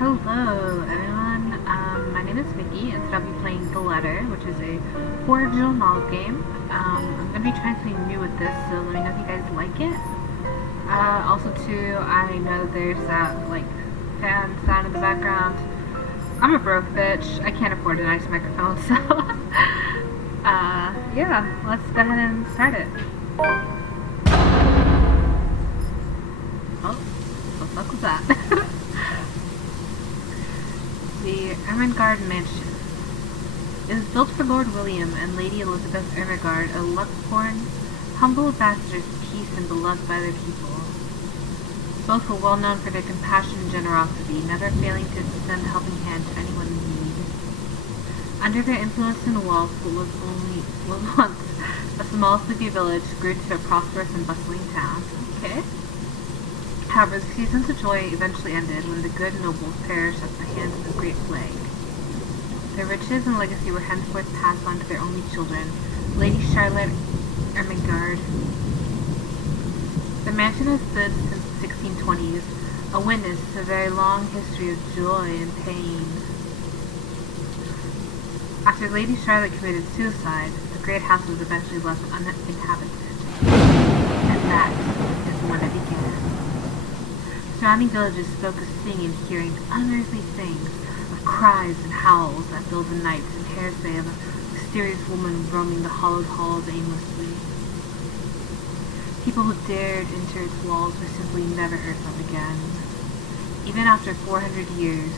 Hello everyone, my name is Vicky, and today I'll be playing The Letter, which is a horror visual novel game. I'm going to be trying something new with this, so let me know if you guys like it. Also too, I know there's that, fan sound in the background. I'm a broke bitch, I can't afford a nice microphone, so, yeah, let's go ahead and start it. Oh, what the fuck was that? The Ermengarde Mansion. It was built for Lord William and Lady Elizabeth Ermengarde, a Luxborn, humble ambassadors of peace and beloved by their people. Both were well known for their compassion and generosity, never failing to extend a helping hand to anyone in need. Under their influence in the walls, what was once a small sleepy village grew to a prosperous and bustling town. Okay. However, the seasons of joy eventually ended when the good nobles perished at the hands of the Great Plague. Their riches and legacy were henceforth passed on to their only children, Lady Charlotte Ermengarde. The mansion has stood since the 1620s, a witness to a very long history of joy and pain. After Lady Charlotte committed suicide, the great house was eventually left uninhabited. And that is when it began. Surrounding villages spoke of seeing and hearing unearthly things, of cries and howls that filled the nights and hearsay of a mysterious woman roaming the hollowed halls aimlessly. People who dared enter its walls were simply never heard from again. Even after 400 years,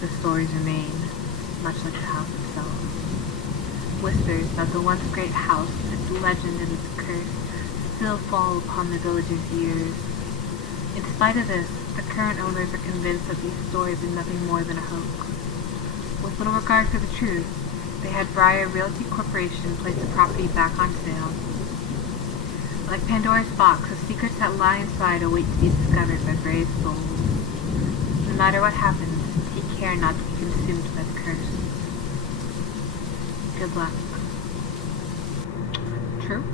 the stories remain, much like the house itself. Whispers that the once great house, its legend and its curse, still fall upon the villagers' ears. In spite of this, the current owners are convinced that these stories are nothing more than a hoax. With little regard for the truth, they had Briar Realty Corporation place the property back on sale. Like Pandora's box, the secrets that lie inside await to be discovered by brave souls. No matter what happens, take care not to be consumed by the curse. Good luck. True.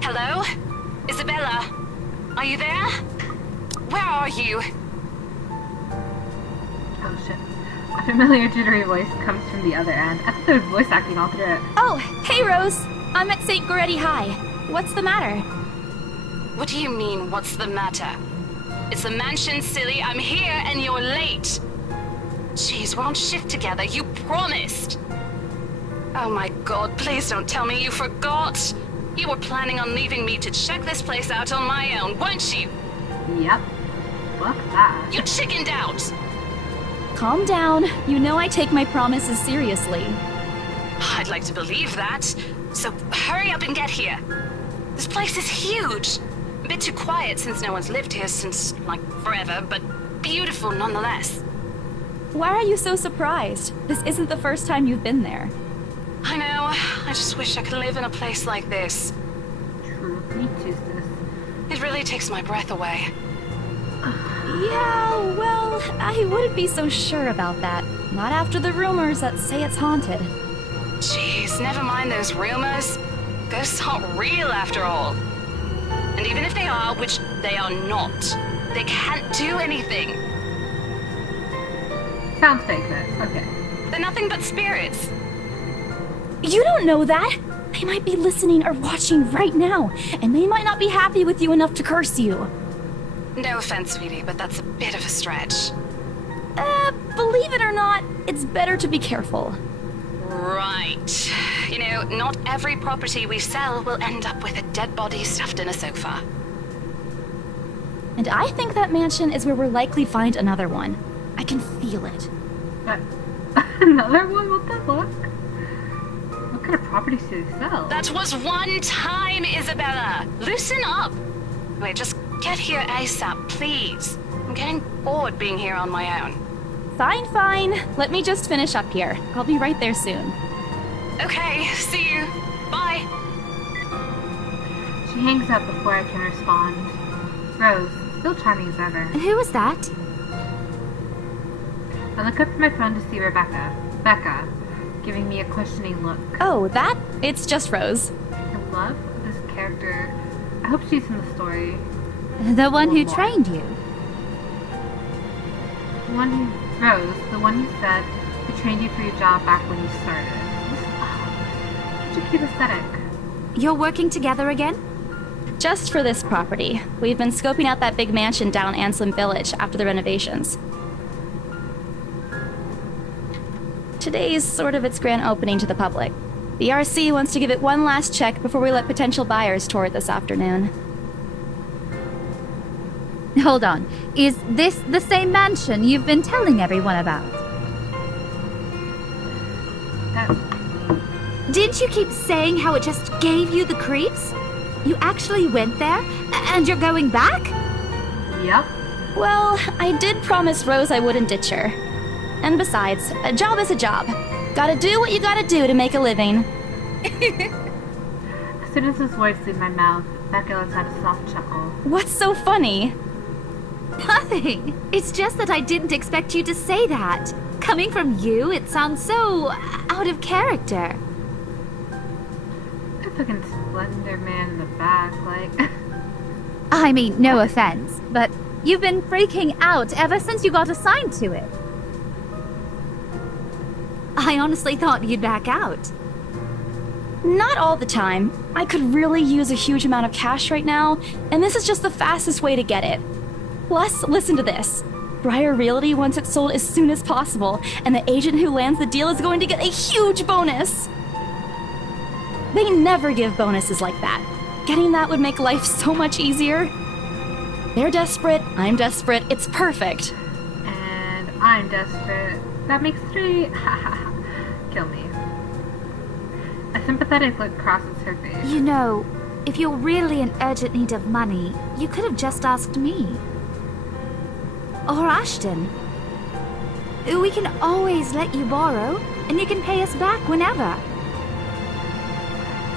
Hello? Isabella? Are you there? Where are you? Oh shit. A familiar jittery voice comes from the other end. I thought there was voice acting all through it. Oh, hey Rose! I'm at St. Goretti High. What's the matter? What do you mean, what's the matter? It's the mansion, silly. I'm here and you're late. Jeez, we're on shift together. You promised. Oh my god, please don't tell me you forgot. You were planning on leaving me to check this place out on my own, weren't you? Yep. Fuck that. You chickened out. Calm down. You know I take my promises seriously. I'd like to believe that. So hurry up and get here. This place is huge. A bit too quiet since no one's lived here since, forever, but beautiful nonetheless. Why are you so surprised? This isn't the first time you've been there. I know. I just wish I could live in a place like this. True. Me too, sis. It really takes my breath away. Yeah, well, I wouldn't be so sure about that. Not after the rumors that say it's haunted. Jeez, never mind those rumors. Ghosts aren't real after all. And even if they are, which they are not, they can't do anything. Sounds fake, though. Okay. They're nothing but spirits. You don't know that! They might be listening or watching right now, and they might not be happy with you enough to curse you. No offense, sweetie, but that's a bit of a stretch. Believe it or not, it's better to be careful. Right. You know, not every property we sell will end up with a dead body stuffed in a sofa. And I think that mansion is where we'll likely find another one. I can feel it. But another one? What the fuck? What kind of properties do they sell? That was one time, Isabella. Loosen up. Wait, just get here ASAP, please. I'm getting bored being here on my own. Fine. Let me just finish up here. I'll be right there soon. Okay, see you. Bye. She hangs up before I can respond. Rose, still charming as ever. Who was that? I look up at my phone to see Rebecca. Becca, giving me a questioning look. Oh, that? It's just Rose. I love this character I hope she's in the story. The one who More. trained you. The one who... Rose, the one who said who trained you for your job back when you started. Such a cute aesthetic. You're working together again? Just for this property. We've been scoping out that big mansion down Anselm Village after the renovations. Today's sort of its grand opening to the public. The RC wants to give it one last check before we let potential buyers tour it this afternoon. Hold on. Is this the same mansion you've been telling everyone about? Didn't you keep saying how it just gave you the creeps? You actually went there? And you're going back? Yep. Well, I did promise Rose I wouldn't ditch her. And besides, a job is a job. Gotta do what you gotta do to make a living. As soon as those words leave my mouth, Becca lets out a soft chuckle. What's so funny? Nothing. It's just that I didn't expect you to say that. Coming from you, it sounds so out of character. A fucking Slender Man in the back, like... I mean, no offense, but you've been freaking out ever since you got assigned to it. I honestly thought you'd back out. Not all the time. I could really use a huge amount of cash right now, and this is just the fastest way to get it. Plus, listen to this. Briar Realty wants it sold as soon as possible, and the agent who lands the deal is going to get a huge bonus. They never give bonuses like that. Getting that would make life so much easier. They're desperate, I'm desperate, it's perfect. And I'm desperate. That makes 3. Kill me. A sympathetic look crosses her face. You know, if you're really in urgent need of money, you could have just asked me. Or Ashton. We can always let you borrow, and you can pay us back whenever.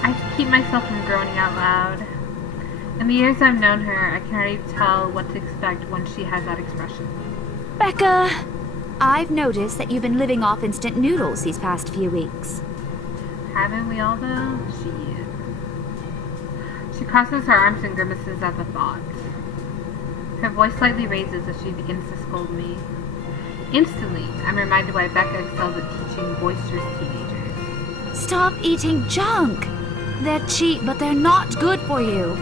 I have to keep myself from groaning out loud. In the years I've known her, I can already tell what to expect when she has that expression. Becca! I've noticed that you've been living off instant noodles these past few weeks. Haven't we all, though? She crosses her arms and grimaces at the thought. Her voice slightly raises as she begins to scold me. Instantly, I'm reminded why Becca excels at teaching boisterous teenagers. Stop eating junk! They're cheap, but they're not good for you.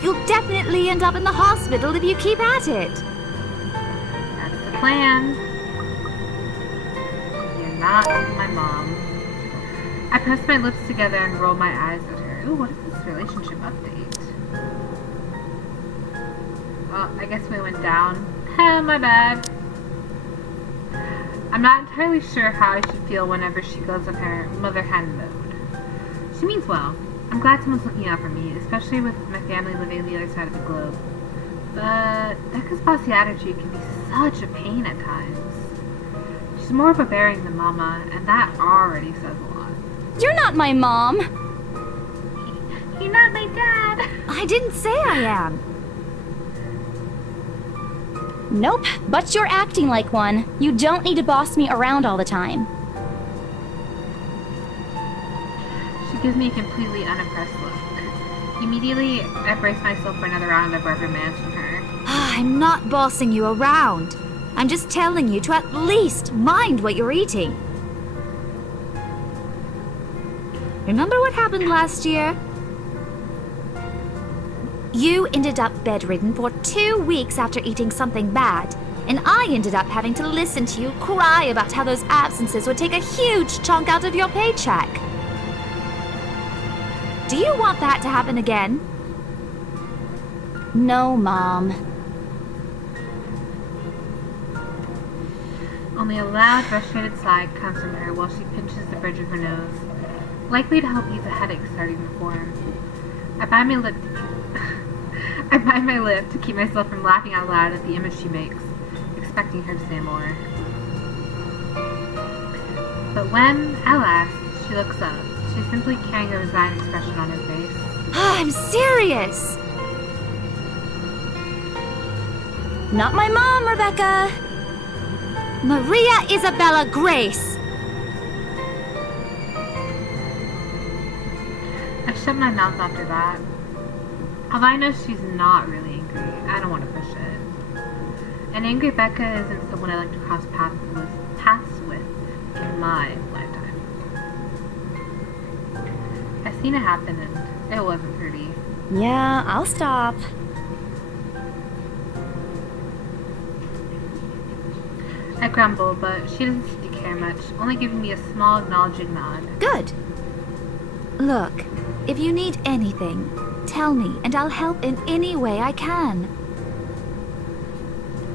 You'll definitely end up in the hospital if you keep at it. That's the plan. You're not my mom. I press my lips together and roll my eyes at her. Ooh, what is this relationship update? Well, I guess we went down. My bad. I'm not entirely sure how I should feel whenever she goes in her mother hen mode. She means well. I'm glad someone's looking out for me, especially with my family living on the other side of the globe. But Becca's bossy attitude can be such a pain at times. She's more overbearing than Mama, and that already says a lot. You're not my mom! You're not my dad! I didn't say I am. Nope, but you're acting like one. You don't need to boss me around all the time. She gives me a completely unimpressed look. Immediately, I brace myself for another round of reprimands from her. I'm not bossing you around. I'm just telling you to at least mind what you're eating. Remember what happened last year? You ended up bedridden for 2 weeks after eating something bad, and I ended up having to listen to you cry about how those absences would take a huge chunk out of your paycheck. Do you want that to happen again? No, Mom. Only a loud, frustrated sigh comes from her while she pinches the bridge of her nose, likely to help ease a headache starting to form. I bite my lip to keep myself from laughing out loud at the image she makes, expecting her to say more. But when, at last, she looks up, she's simply carrying a resigned expression on her face. I'm serious! Not my mom, Rebecca! Maria Isabella Grace! A shut my mouth after that. Although I know she's not really angry, I don't want to push it. An angry Becca isn't someone I like to cross paths with in my lifetime. I've seen it happen and it wasn't pretty. Yeah, I'll stop. I grumble, but she doesn't seem to care much, only giving me a small acknowledging nod. Good. Look, if you need anything, tell me and I'll help in any way I can.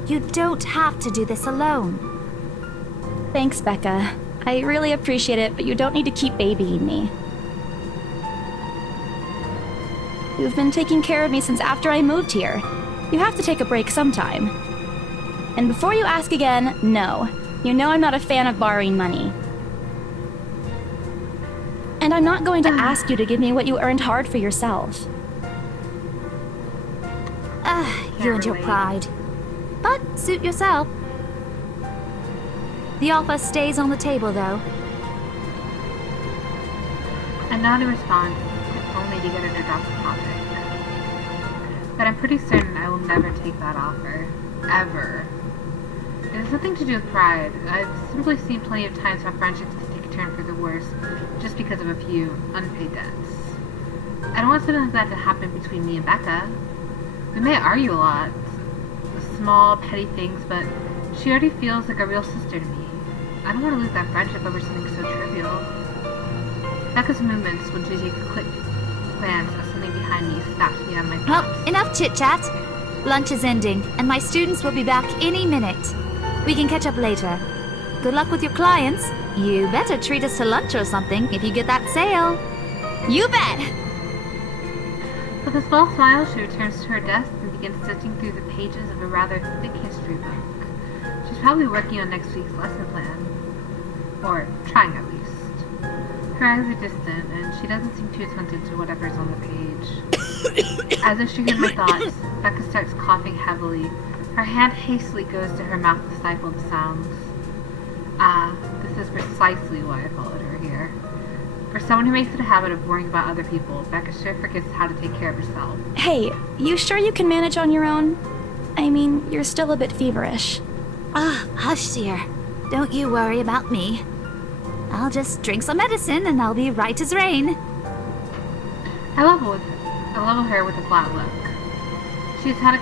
You don't have to do this alone. Thanks, Becca. I really appreciate it, but you don't need to keep babying me. You've been taking care of me since after I moved here. You have to take a break sometime. And before you ask again, no. You know I'm not a fan of borrowing money. And I'm not going to ask you to give me what you earned hard for yourself. You and your relate. pride. But suit yourself. The offer stays on the table, though. A nod in response, only to get her to drop the topic. But I'm pretty certain I will never take that offer. Ever. It has nothing to do with pride. I've simply seen plenty of times how friendships can take a turn for the worse just because of a few unpaid debts. I don't want something like that to happen between me and Becca. We may argue a lot. Small, petty things, but she already feels like a real sister to me. I don't want to lose that friendship over something so trivial. Becca's movements when she takes a quick glance at something behind me snaps me on my Well, thoughts. enough chit-chat. Lunch is ending, and my students will be back any minute. We can catch up later. Good luck with your clients. You better treat us to lunch or something if you get that sale. You bet! With a small smile, she returns to her desk and begins sifting through the pages of a rather thick history book. She's probably working on next week's lesson plan. Or trying at least. Her eyes are distant, and she doesn't seem too attentive to whatever's on the page. As if she heard my thoughts, Becca starts coughing heavily. Her hand hastily goes to her mouth to stifle the sounds. This is precisely why I followed her here. For someone who makes it a habit of worrying about other people, Becca sure forgets how to take care of herself. Hey, you sure you can manage on your own? I mean, you're still a bit feverish. Hush, dear. Don't you worry about me. I'll just drink some medicine and I'll be right as rain. I level her with a flat look. She's had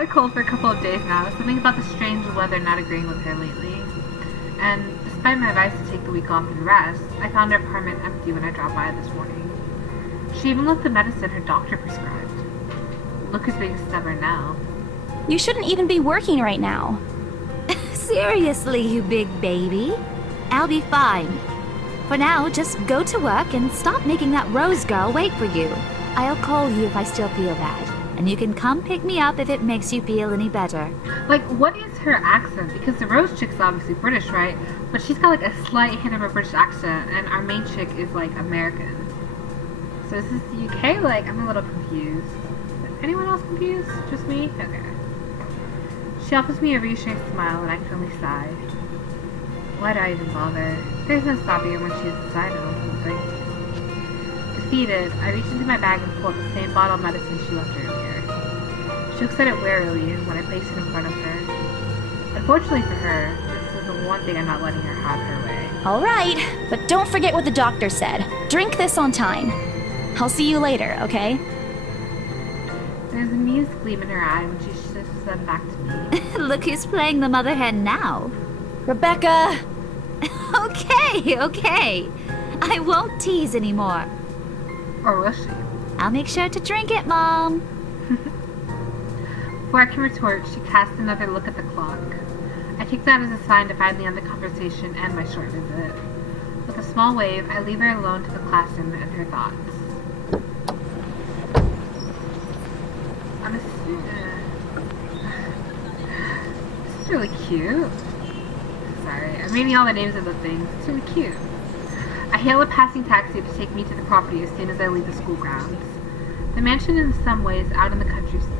a cold for a couple of days now, something about the strange weather not agreeing with her lately. And despite my advice to take the week off and rest, I found her apartment empty when I dropped by this morning. She even left the medicine her doctor prescribed. Look who's being stubborn now. You shouldn't even be working right now. Seriously, you big baby. I'll be fine. For now, just go to work and stop making that Rose girl wait for you. I'll call you if I still feel bad. And you can come pick me up if it makes you feel any better. Like, what is her accent? Because the Rose chick's obviously British, right? But she's got like a slight hint of a British accent, and our main chick is like American. So is this the UK? Like, I'm a little confused. Anyone else confused? Just me? Okay. She offers me a reassuring smile, and I can only sigh. Why do I even bother? There's no stopping her when she's decided on something. Defeated, I reach into my bag and pull out the same bottle of medicine she left earlier. She looks at it warily when I place it in front of her. Unfortunately for her, this is the one thing I'm not letting her have her way. All right, but don't forget what the doctor said. Drink this on time. I'll see you later, okay? There's a amused gleam in her eye when she shifts them back to me. Look who's playing the mother hen now. Rebecca! Okay. I won't tease anymore. Or will she? I'll make sure to drink it, Mom. Before I can retort, she casts another look at the clock. I take that as a sign to finally end the conversation and my short visit. With a small wave, I leave her alone to the classroom and her thoughts. This is really cute. Sorry, I'm reading all the names of the things. It's really cute. I hail a passing taxi to take me to the property as soon as I leave the school grounds. The mansion is some ways out in the countryside,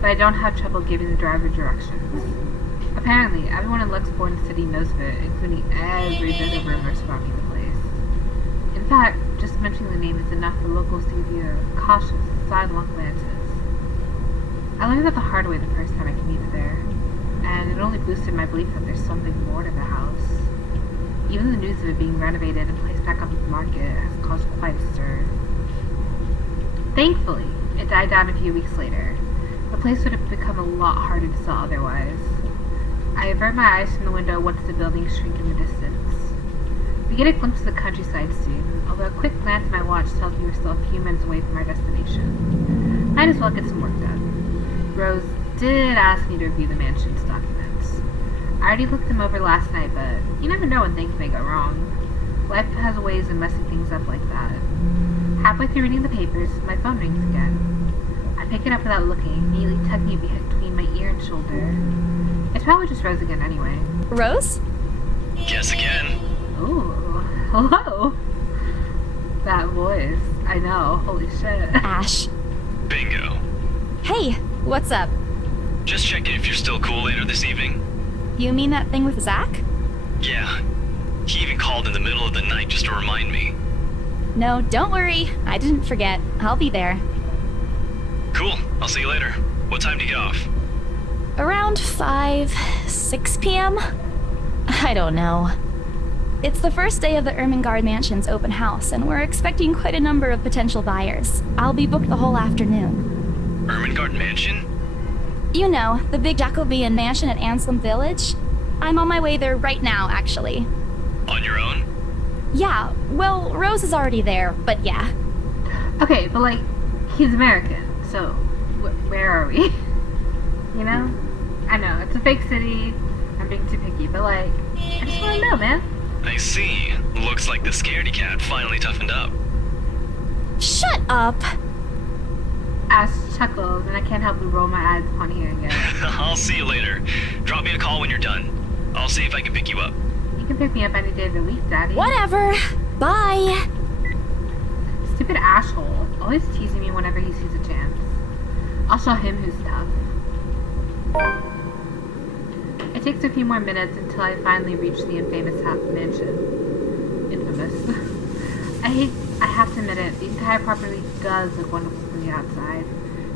but I don't have trouble giving the driver directions. Apparently, everyone in Luxbourne City knows of it, including every bit of rumor surrounding the place. fact, just mentioning the name is enough for locals to give you a cautious, sidelong glances. I learned that the hard way the first time I commuted there, and it only boosted my belief that there's something more to the house. Even the news of it being renovated and placed back on the market has caused quite a stir. Thankfully, it died down a few weeks later. The place would have become a lot harder to sell otherwise. I avert my eyes from the window once the buildings shrink in the distance. We get a glimpse of the countryside soon, although a quick glance at my watch tells me we're still a few minutes away from our destination. Might as well get some work done. Rose did ask me to review the mansion's documents. I already looked them over last night, but you never know when things may go wrong. Life has ways of messing things up like that. Halfway through reading the papers, my phone rings again. I pick it up without looking, immediately tucking it between my ear and shoulder. It's probably just Rose again anyway. Rose? Guess again. Ooh, hello. That voice, I know, holy shit. Ash. Bingo. Hey, what's up? Just checking if you're still cool later this evening. You mean that thing with Zach? Yeah. He even called in the middle of the night just to remind me. No, don't worry. I didn't forget. I'll be there. Cool. I'll see you later. What time do you get off? Around 6 p.m.? I don't know. It's the first day of the Ermengarde Mansion's open house, and we're expecting quite a number of potential buyers. I'll be booked the whole afternoon. Ermengarde Mansion? You know, the big Jacobean mansion at Anselm Village? I'm on my way there right now, actually. On your own? Yeah, well, Rose is already there, but yeah. Okay, but like, he's American, so where are we? You know? I know, it's a fake city, I'm being too picky, but like, I just want to know, man. I see. Looks like the scaredy cat finally toughened up. Shut up! Ash chuckles, and I can't help but roll my eyes upon hearing it. I'll see you later. Drop me a call when you're done. I'll see if I can pick you up. You can pick me up any day of the week, Daddy. Whatever. Bye. Stupid asshole, always teasing me whenever he sees a chance. I'll show him who's tough. It takes a few more minutes until I finally reach the infamous mansion. Infamous. I have to admit it, the entire property does look wonderful from the outside.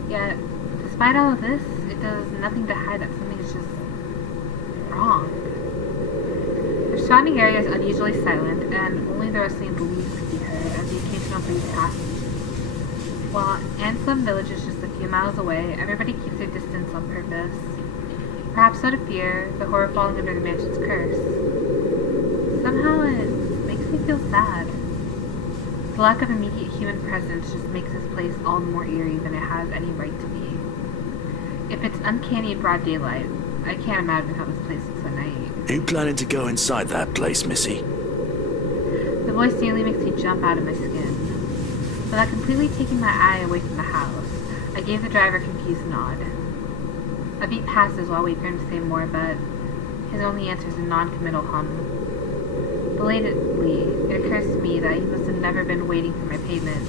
Yet, despite all of this, it does nothing to hide that something is just wrong. The surrounding area is unusually silent, and only the rustling of the leaves can be heard as the occasional breeze passes. While Anselm Village is just a few miles away, everybody keeps their distance on purpose. Perhaps out of fear, the horror falling under the mansion's curse. Somehow it makes me feel sad. The lack of immediate human presence just makes this place all the more eerie than it has any right to be. If it's uncanny in broad daylight, I can't imagine how this place looks at night. You planning to go inside that place, Missy? The voice nearly makes me jump out of my skin. Without completely taking my eye away from the house, I gave the driver a confused nod. A beat passes while I wait for him to say more, but his only answer is a non-committal hum. Belatedly, it occurs to me that he must have never been waiting for my payment.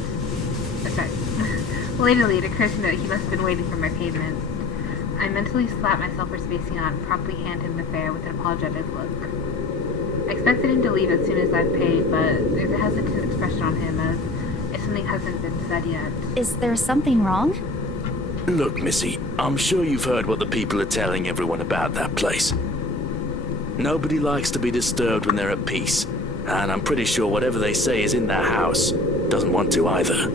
Belatedly, it occurs to me that he must have been waiting for my payment. I mentally slap myself for spacing out and promptly hand him the fare with an apologetic look. I expected him to leave as soon as I've paid, but there's a hesitant expression on him as if something hasn't been said yet. Is there something wrong? Look, Missy, I'm sure you've heard what the people are telling everyone about that place. Nobody likes to be disturbed when they're at peace, and I'm pretty sure whatever they say is in that house doesn't want to either.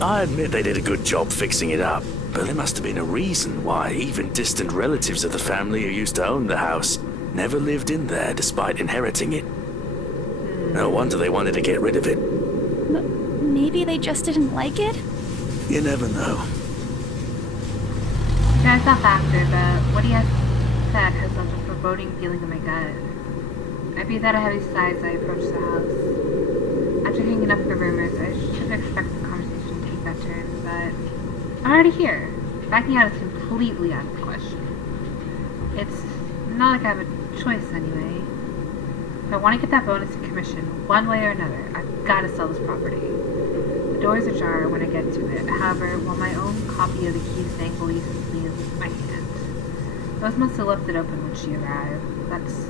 I admit they did a good job fixing it up, but there must have been a reason why even distant relatives of the family who used to own the house never lived in there despite inheriting it. No wonder they wanted to get rid of it. Maybe they just didn't like it? You never know. There's that factor, but what he has said has left a foreboding feeling in my gut. I breathe out a heavy sigh as I approach the house. After hearing enough of the rumors, I should have expected the conversation to take that turn, but I'm already here. Backing out is completely out of the question. It's not like I have a choice anyway. If I want to get that bonus in commission, one way or another, I've got to sell this property. The door's ajar when I get to it. However, while my own copy of the keys thankfully sits me in my hand. Rose must have left it open when she arrived. That's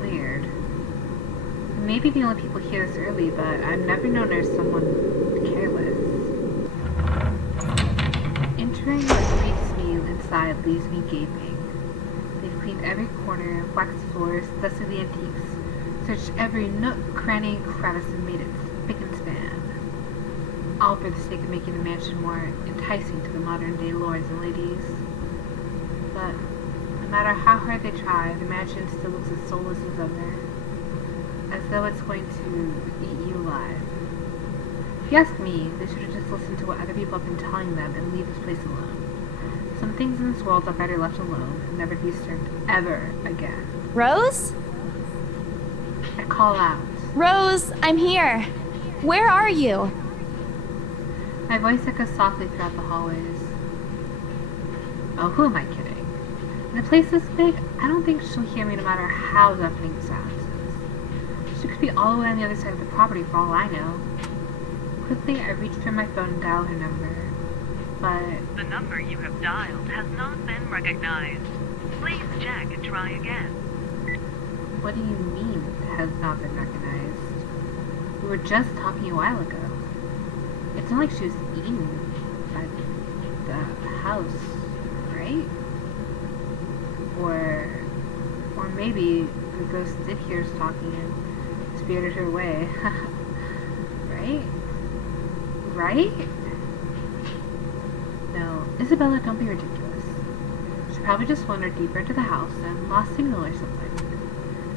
weird. The may be the only people here this early, but I've never known her as someone careless. Entering what greets me inside leaves me gaping. They've cleaned every corner, waxed floors, dusted the antiques, searched every nook, cranny, and crevice, and made it spick and span. All for the sake of making the mansion more enticing to the modern-day lords and ladies. But no matter how hard they try, the mansion still looks as soulless as ever, as though it's going to eat you alive. If you ask me, they should have just listened to what other people have been telling them and leave this place alone. Some things in this world are better left alone and never to be disturbed ever again. Rose? I call out. Rose, I'm here. Where are you? My voice echoes softly throughout the hallways. Oh, who am I kidding? In a place this big, I don't think she'll hear me no matter how deafening the silence is. She could be all the way on the other side of the property for all I know. Quickly, I reached for my phone and dialed her number, but... The number you have dialed has not been recognized. Please check and try again. What do you mean, has not been recognized? We were just talking a while ago. It's not like she was eaten by the house, right? Or maybe the ghost did hear us talking and spirited her away. Right? Right? No, Isabella, don't be ridiculous. She probably just wandered deeper into the house and lost signal or something.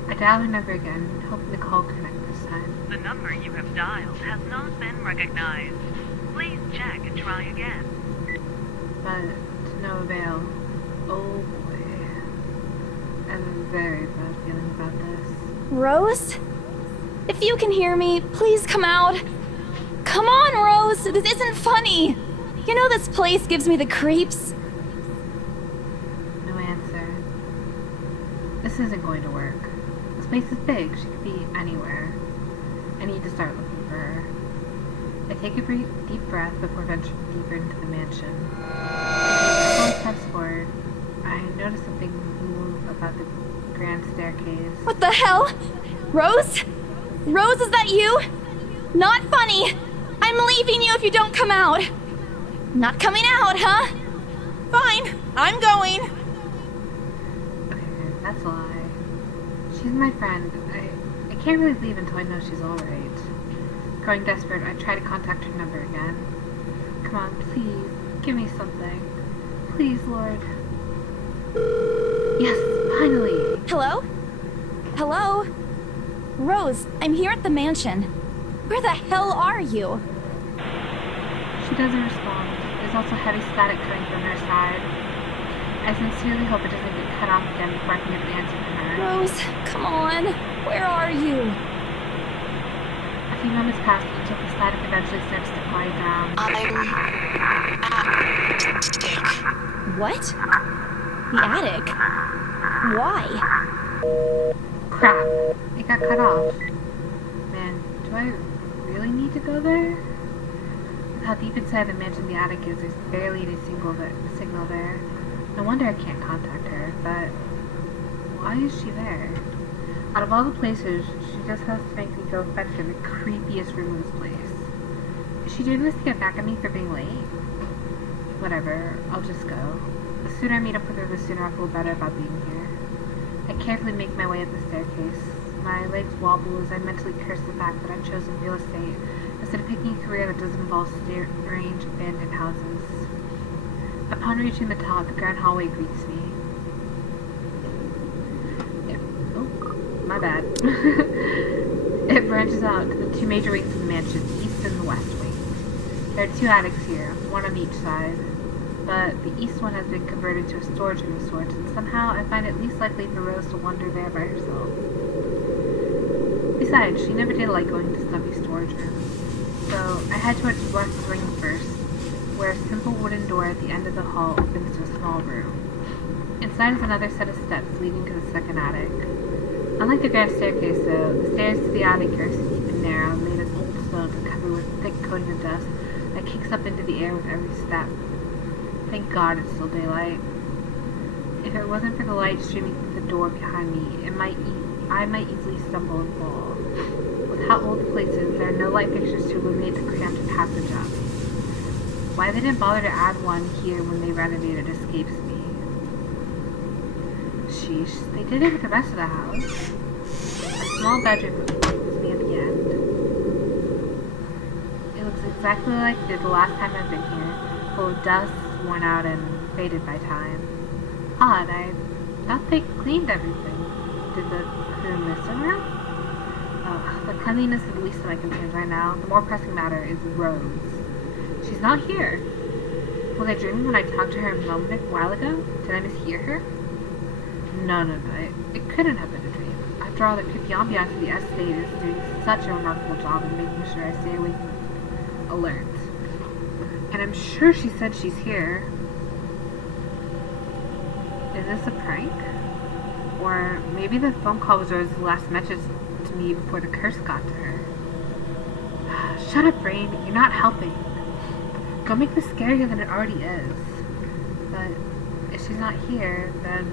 I dialed her number again, hoping the call would connect this time. The number you have dialed has not been recognized. Please check and try again. But to no avail. Oh boy. I have a very bad feeling about this. Rose? If you can hear me, please come out. Come on, Rose. This isn't funny. You know this place gives me the creeps. No answer. This isn't going to work. This place is big. She could be anywhere. I need to start looking for her. I take a deep breath before venturing deeper into the mansion. A couple steps forward, I notice something move about the grand staircase. What the hell? Rose? Rose, is that you? Not funny. I'm leaving you if you don't come out. Not coming out, huh? Fine, I'm going. Okay, that's a lie. She's my friend. I can't really leave until I know she's alright. Growing desperate, I try to contact her number again. Come on, please, give me something. Please, Lord. Yes, finally! Hello? Hello? Rose, I'm here at the mansion. Where the hell are you? She doesn't respond. There's also heavy static coming from her side. I sincerely hope it doesn't get cut off again before I can get the answer from her. Rose, come on. Where are you? A few moments pass until the static eventually starts to quiet down. What? The attic? Why? Crap! It got cut off. Man, do I really need to go there? With how deep inside the mansion the attic is, there's barely any signal there. No wonder I can't contact her, but why is she there? Out of all the places, she just has to make me feel fetched in the creepiest room in this place. Is she doing this to get back at me for being late? Whatever, I'll just go. The sooner I meet up with her, the sooner I'll feel better about being here. I carefully make my way up the staircase. My legs wobble as I mentally curse the fact that I've chosen real estate instead of picking a career that doesn't involve strange abandoned houses. Upon reaching the top, the grand hallway greets me. My bad. It branches out to the two major wings of the mansion, the east and the west wing. There are two attics here, one on each side, but the east one has been converted to a storage room of sorts, and somehow I find it least likely for Rose to wander there by herself. Besides, she never did like going to stuffy storage rooms, so I head towards the west wing first, where a simple wooden door at the end of the hall opens to a small room. Inside is another set of steps leading to the second attic. Unlike the grand staircase, though, the stairs to the attic are steep and narrow, made of old stone and covered with thick coating of dust that kicks up into the air with every step. Thank God it's still daylight. If it wasn't for the light streaming through the door behind me, I might easily stumble and fall. With how old the place is, there are no light fixtures to illuminate the cramped passage up. Why they didn't bother to add one here when they renovated escapes me. Sheesh, they did it with the rest of the house. A small bedroom was me at the end. It looks exactly like it did the last time I've been here, full of dust, worn out, and faded by time. Odd, I thought they cleaned everything. Did the crew miss around? The cleanliness is the least of my concerns right now. The more pressing matter is Rose. She's not here. Was I dreaming when I talked to her a while ago? Did I mishear her? No. It couldn't have been a dream. After all, the creepy ambiance of the estate is doing such a remarkable job in making sure I stay awake and alert. And I'm sure she said she's here. Is this a prank? Or maybe the phone call was Rose's last message to me before the curse got to her. Shut up, brain. You're not helping. Go make this scarier than it already is. But if she's not here, then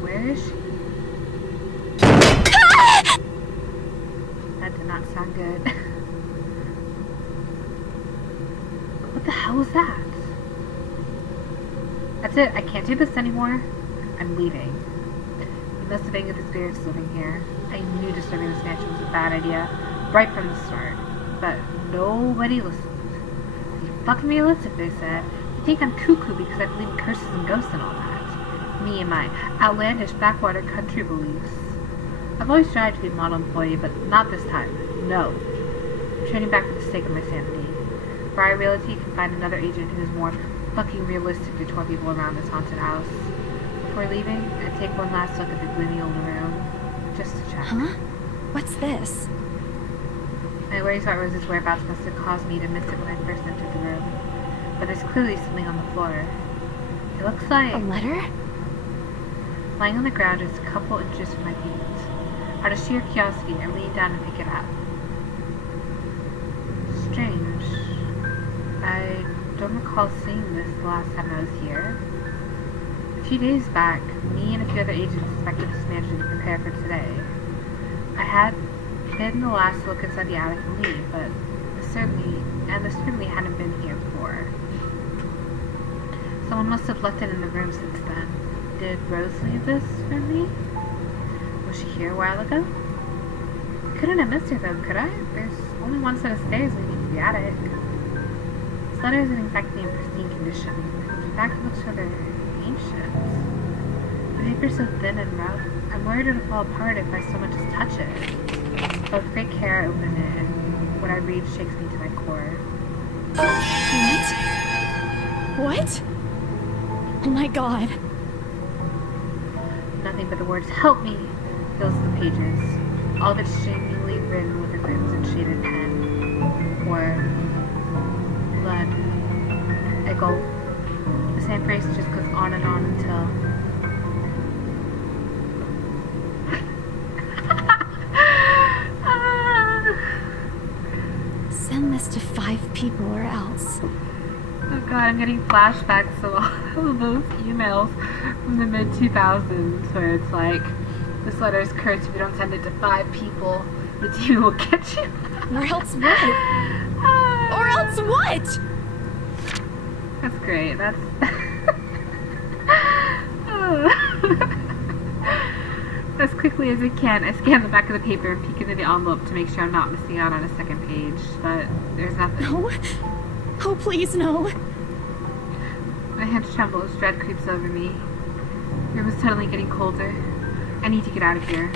where is she? That did not sound good. What the hell was that? That's it. I can't do this anymore. I'm leaving. You must have angered the spirits living here. I knew disturbing this mansion was a bad idea right from the start. But nobody listened. You fucking realistic, they said. You think I'm cuckoo because I believe in curses and ghosts and all that. Me and my outlandish backwater country beliefs. I've always tried to be a model employee, but not this time. No. I'm turning back for the sake of my sanity. Briar Realty can find another agent who is more fucking realistic to tour people around this haunted house. Before leaving, I take one last look at the gloomy old room, just to check. Huh? What's this? My worries about Rose's whereabouts must have caused me to miss it when I first entered the room. But there's clearly something on the floor. It looks like... A letter? Lying on the ground just a couple inches from my feet. Out of sheer curiosity, I lean down and pick it up. Strange. I don't recall seeing this the last time I was here. A few days back, me and a few other agents inspected this mansion to prepare for today. I had been the last to look inside the attic and leave, but this certainly hadn't been here before. Someone must have left it in the room since then. Did Rose leave this for me? Was she here a while ago? Couldn't have missed her though, could I? There's only one set of stairs leading to the attic. This letter isn't exactly in pristine condition. In fact, it looks rather ancient. The paper's so thin and rough, I'm worried it'll fall apart if I so much as touch it. But with great care, I open it, and what I read shakes me to my core. What? Oh my god. Nothing but the words "help me" fills the pages, all of it strangely written with a crimson shaded pen. Or blood. I gulp. The same phrase just goes on and on until... Send this to 5 people or else. Oh god, I'm getting flashbacks of all of those emails from the mid-2000s where it's like, this letter is cursed if you don't send it to 5 people, the demon will get you. Or else what? Or else what? That's great, that's... As quickly as I can, I scan the back of the paper and peek into the envelope to make sure I'm not missing out on a second page, but there's nothing. No. Oh, please, no. My hands tremble as dread creeps over me. The room is suddenly getting colder. I need to get out of here.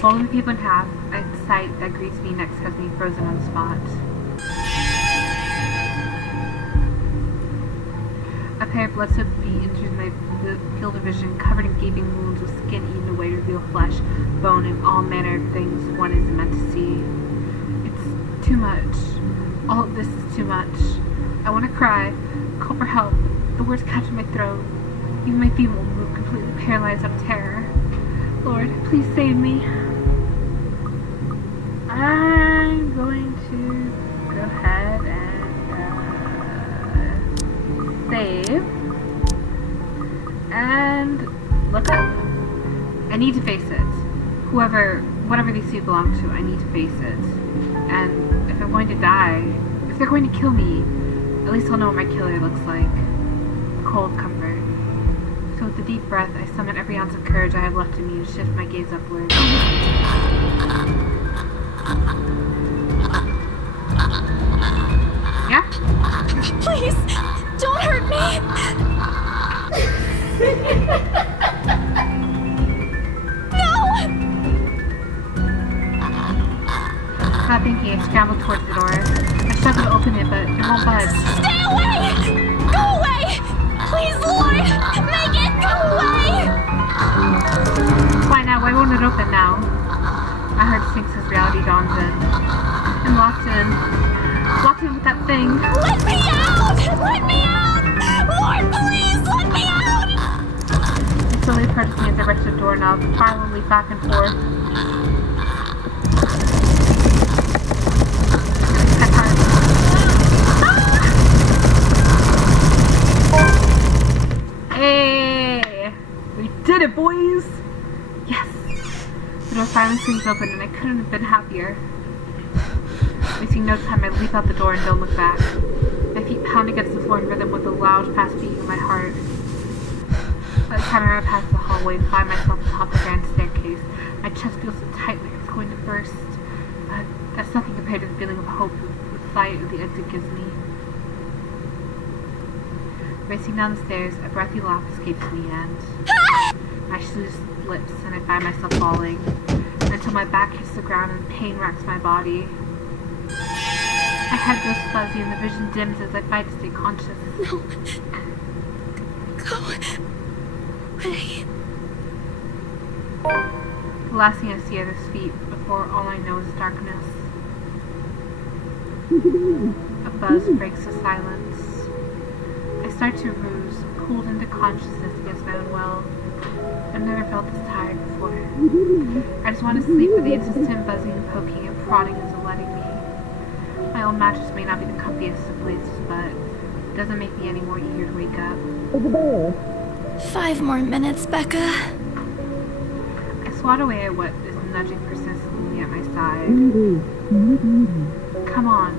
Folding the paper in half, a sight that greets me next has me frozen on the spot. A pair of blood-soaked feet enters my field of vision, covered in gaping wounds with skin eaten away to reveal flesh, bone, and all manner of things one isn't meant to see. It's too much. All of this is too much. I want to cry, call for help. The words catch in my throat. Even my feet won't move, completely paralyzed out of terror. Lord, please save me. I'm going to go ahead and save. And look up. I need to face it. Whoever whatever these two belong to, I need to face it. And if I'm going to die, if they're going to kill me, at least I'll know what my killer looks like. Cold comfort. So with a deep breath, I summon every ounce of courage I have left in me to shift my gaze upward. Yeah? Please, don't hurt me! Without thinking, I scrambled towards the door. I struggled to open it, but it won't budge. Stay away! Go away! Please, Lord! Make it go away! Why now? Why won't it open now? I heard Sphinx as reality dawns in. I'm locked in. Locked in with that thing. Let me out! Let me out! Lord, please, let me out! It slowly approaches me as I reach the doorknob, violently back and forth. Hey! We did it, boys! Yes! The door finally swings open and I couldn't have been happier. Wasting no time, I leap out the door and don't look back. My feet pound against the floor in rhythm with a loud, fast beating of my heart. By the time I run past the hallway and find myself atop the grand staircase, my chest feels so tight like it's going to burst. But that's nothing compared to the feeling of hope the sight of the exit gives me. Racing down the stairs, a breathy laugh escapes me and my shoes slips and I find myself falling until my back hits the ground and pain racks my body. My head goes fuzzy and the vision dims as I fight to stay conscious. No. Go away. The last thing I see are his feet before all I know is darkness. A buzz breaks the silence. I start to ruse, pulled into consciousness against my own will. I've never felt this tired before. I just want to sleep, but the insistent buzzing and poking and prodding isn't letting me. My old mattress may not be the comfiest of places, but it doesn't make me any more eager to wake up. 5 more minutes, Becca. I swat away at what is nudging persistently at my side. Come on.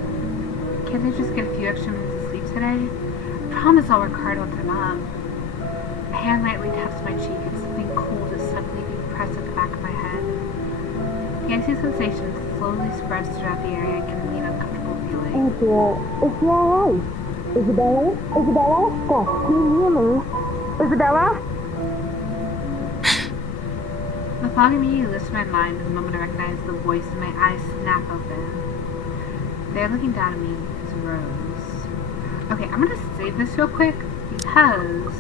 Can't I just get a few extra minutes of sleep today? I promise I'll work hard once I'm up. A hand lightly taps my cheek and something cold is suddenly being pressed at the back of my head. The icy sensation slowly spreads throughout the area and can mean uncomfortable feeling. Angela, is she alright? Isabella? Isabella? Gosh, can you hear me? Isabella? The fog immediately lifts my mind the moment I recognize the voice and my eyes snap open. There looking down at me is Rose. Okay, I'm gonna save this real quick because,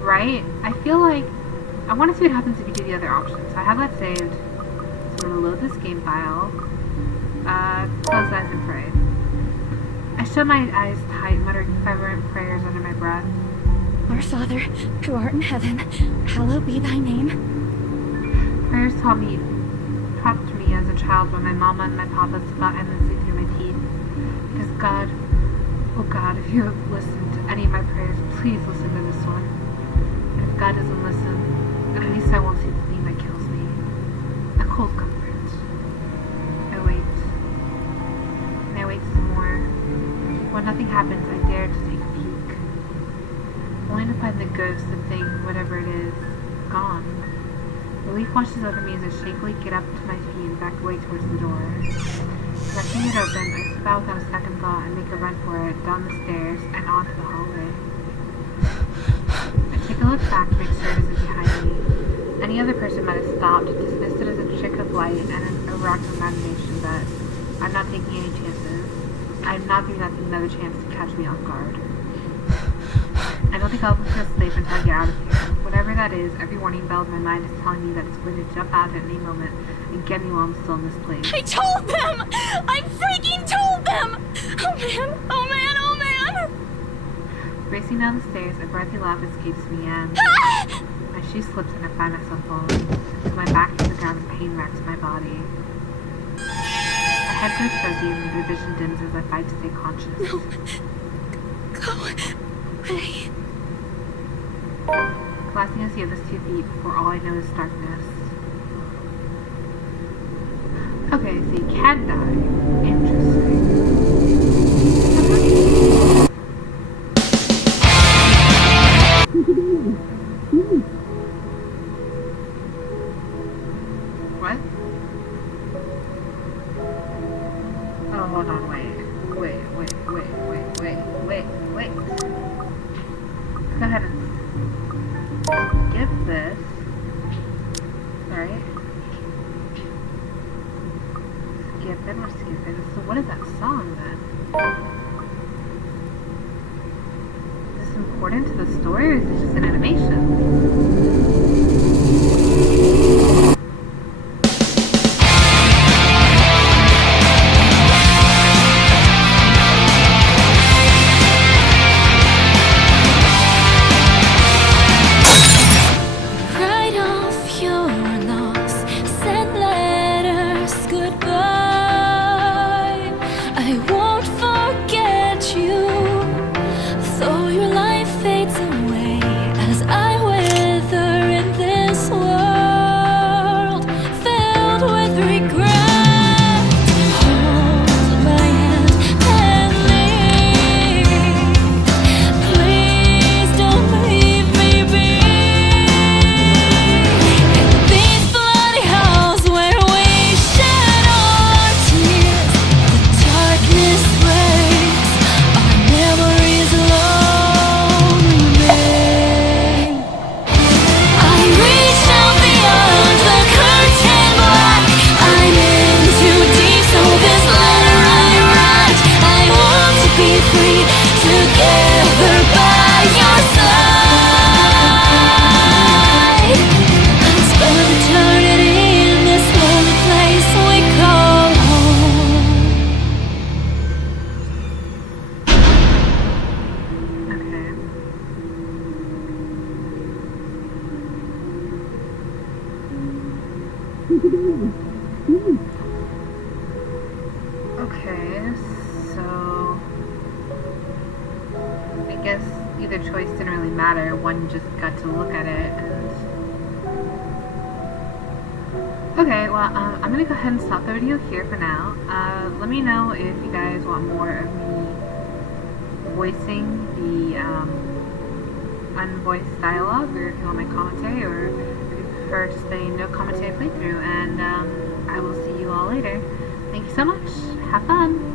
right, I feel like I want to see what happens if you do the other options. So I have that saved. So I'm gonna load this game file. Close eyes and pray. I shut my eyes tight, muttering fervent prayers under my breath. Our Father, who art in heaven, hallowed be thy name. Prayers taught to me as a child when my mama and my papa spat endlessly through my teeth. Because God, oh God, if you have listened to any of my prayers, please listen to this one. And if God doesn't listen, then at least I won't see the thing that kills me. A cold comfort. I wait. And I wait some more. When nothing happens, I dare to take a peek. Only to find the ghost, the thing, whatever it is, gone. Relief washes over me as I shakily get up to my feet and back away towards the door. Pressing it open, I slip out without a second thought and make a run for it, down the stairs and onto the hallway. I take a look back to make sure it isn't behind me. Any other person might have stopped, dismissed it as a trick of light and an overactive imagination, but I'm not taking any chances. I'm not giving that thing another chance to catch me off guard. I don't think I'll feel safe until I get out of here. Whatever that is, every warning bell in my mind is telling me that it's going to jump out at any moment and get me while I'm still in this place. I told them! I freaking told them! Oh man, oh man, oh man! Racing down the stairs, a breathy laugh escapes me and my shoe slips and I find myself falling until my back hits the ground and pain racks my body. My head goes fuzzy and the vision dims as I fight to stay conscious. No. Go away. The last thing I see of is 2 feet before all I know is darkness. Okay, so you can die. Interesting. What? Oh, hold on, wait. Wait. Let's go ahead and skip this. Right? We're skipping. So what is that song then? Is this important to the story, or is it just an animation? Write off your loss, send letters goodbye. I won't forget you, though your life fades away as I wither in this world filled with regret. Hold my hand and leave. Please don't leave me be. In these bloody halls where we shed all our tears, the darkness breaks, our memories alone remain. I reach out beyond the curtain black. I'm in too deep, so this letter I write. I want to be free, together by your side. And spend eternity in this lonely place we call home. Okay. Okay, so I guess either choice didn't really matter. One just got to look at it and... Okay, well, I'm gonna go ahead and stop the video here for now. Let me know if you guys want more of me voicing the unvoiced dialogue, or if you want my commentary, or if you prefer just a no commentary playthrough, and I will see you all later. Thank you so much. Have fun.